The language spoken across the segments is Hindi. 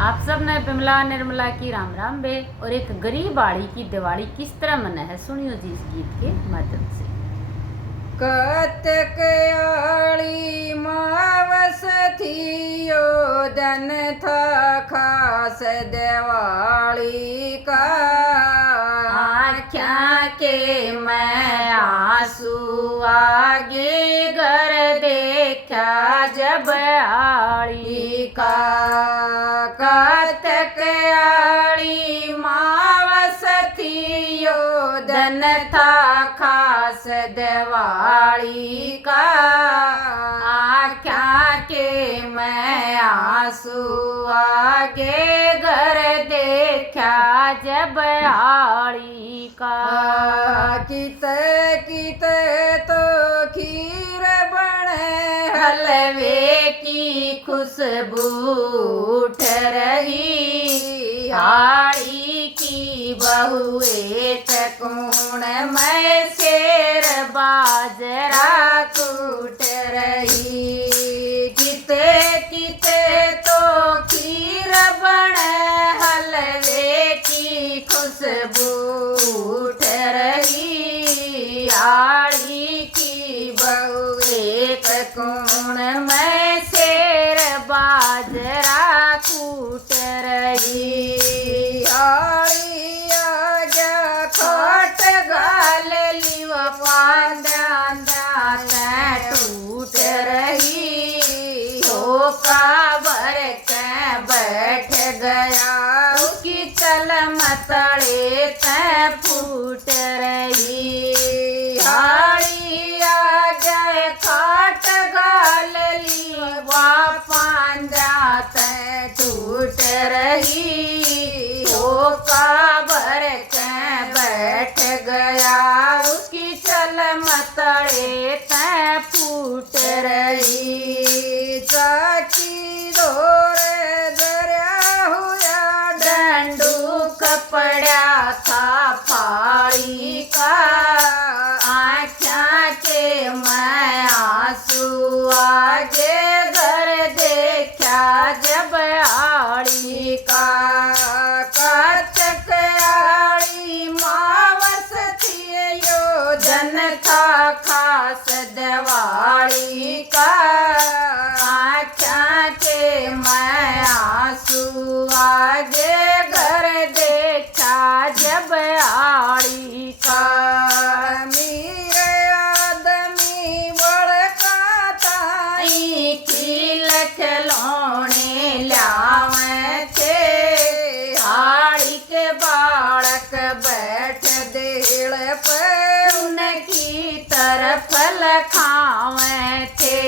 आप सब ने बिमला निर्मला की राम राम बे और एक गरीब आड़ी की दिवाली किस तरह मना है सुनियो जी इस गीत के माध्यम से। कतक आड़ी मावस थियो दन था खास दिवाली का आख्या के मैं आंसू आगे घर देखा जब आड़ी का कतक आड़ी मावस थियो दन था खास दिवाली का आख्या के मैं आंसू आगे घर देखा जब आड़ी का। कित कित तो खीर बने हलवे की खुशबू उठ रही आड़ी की बहुए कोण में शेर बाजरा कूट रही किते किते तो खीर बने हलवे की खुशबू उठ रही आड़ी की बहुए कोण में शेर बाजरा कूट रही टूट रही हो काबर के बैठ गया उसकी चल मतड़े तै फूट रही हाड़ी आ गए खाट गाल ली पांजा तै टूट रही हो काबर के बैठ गया उसकी चल मतड़े तै फूट रही चाची डोरे दरिया हुआ डंडू कपड़ा था फाड़ी का आख्या के मैं आंसू आगे घर देखा जब आड़ी का कतक आड़ी मावस थियो जन था खास दिवाली का आख्या के मैं आंसू आगे घर देखा जब आड़ी का मेरे आदमी बड़का ताई खिल खिलौने लावे थे आड़ी के बालक बैठ देड़ पर उनकी तरफ लखावे थे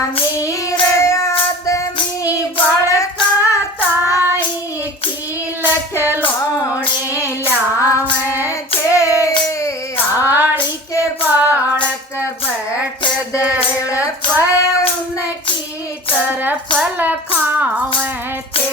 अमीर आदमी बड़का ताई खिल खिलौने लावे थे आड़ी के बालक बैठ देड़ पर उनकी तरफ लखावे थे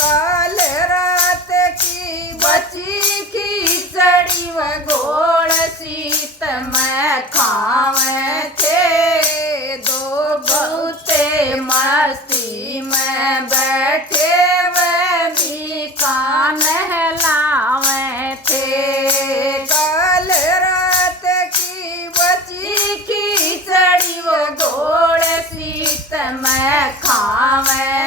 कल रात की बची खिचड़ी व गोड़ सीत में खावे थे दो बहुते मस्ती में बैठे वे भी कान हिलावे थे कल रात की बची खिचड़ी वो गोड़ सीत में खावे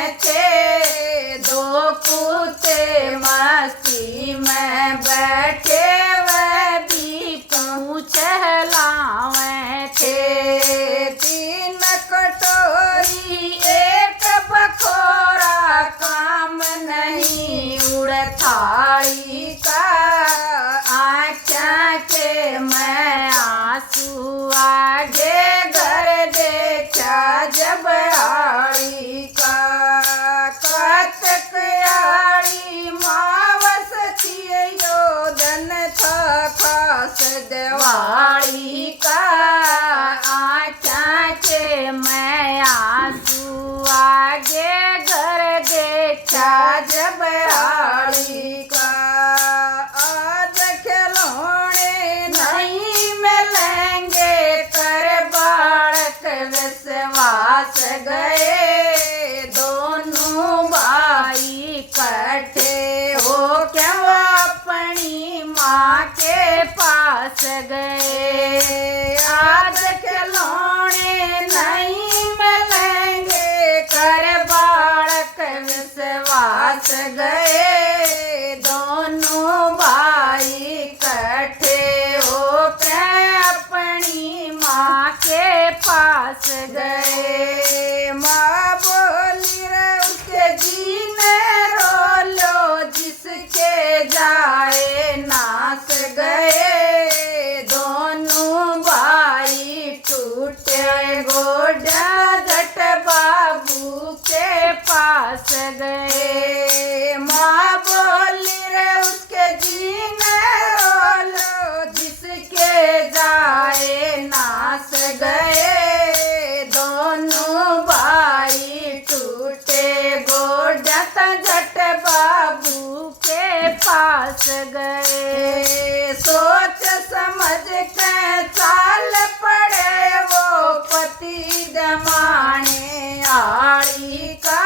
गए दोनों भाई इकट्ठे होके अपनी माँ के पास गए। माँ बोली रे उसके जीने रो लो जिसके जाए नास गए। दोनों भाई टूटे गोडा जट बाबू के पास गए। माँ बोली रे उसके जीने रो लो जिसके जाए नास गए। दोनों भाई टूटे गोडा जट बाबू के पास गए। सोच समझ के चाल पड़े वो पति जमाने आड़ी का।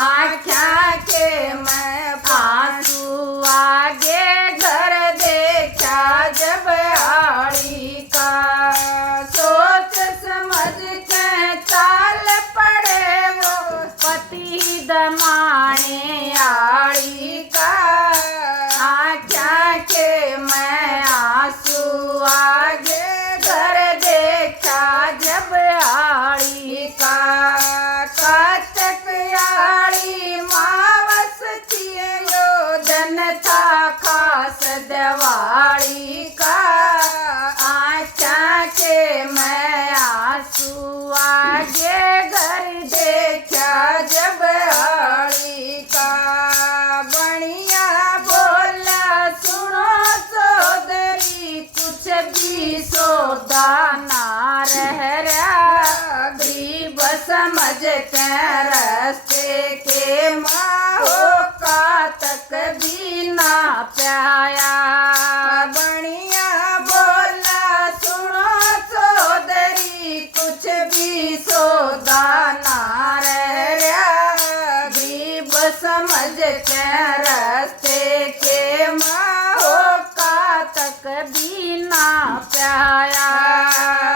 आख्या के मैं आंसू आगे घर देखा जब आड़ी का। सोच समझ के चाल पड़े वो पति दमाने आड़ी का। आख्या के मैं आंसू आगे घर देखा जब आड़ी का। काटक आड़ी मावस थी यो दिन था खास दिवाली का। आख्या के मैं आंसू आगे घर देखा जब आड़ी का। बढ़िया बोला सुनो चौधरी कुछ भी सौदा ना रह रहा। गरीब समझ के रास्ते के माहो का तक भी ना प्याया। बढ़िया बोला सुनो चौधरी कुछ भी सौदा ना रह रहा। गरीब समझ के रास्ते के माहो का तक भी ना प्याया।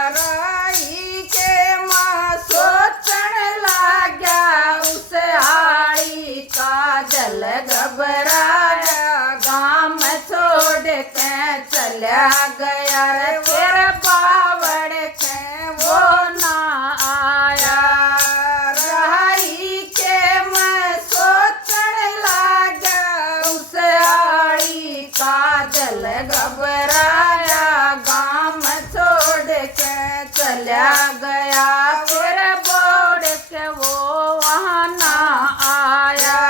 राही के माँ सोचण लाग्या उस आड़ी का जल घबराया। गाँव छोड़ के चला गया रे फिर बावड़ के वो ना आया। राही के मैं सोचण लागा उस आड़ी का जल घबराया। गाँव छोड़ के चला गया फिर बोड़ के वो वहाँ ना आया।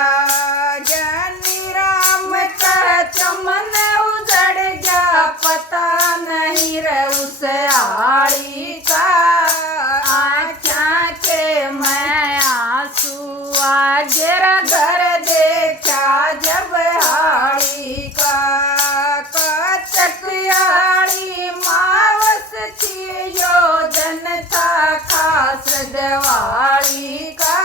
ज्ञानी राम का चमन उजड़ गया पता नहीं रे उस आड़ी का। आख्या के मैं आंसू आगे घर देखा जब आड़ी का। चकयाड़ी मावस थी यो दिन था खास दिवाली का।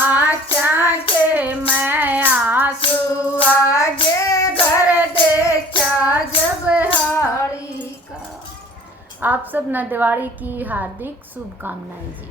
आख्या के मैं आंसू आगे घर देखा जब आड़ी का। आप सब न दिवाली की हार्दिक शुभकामनाएं जी।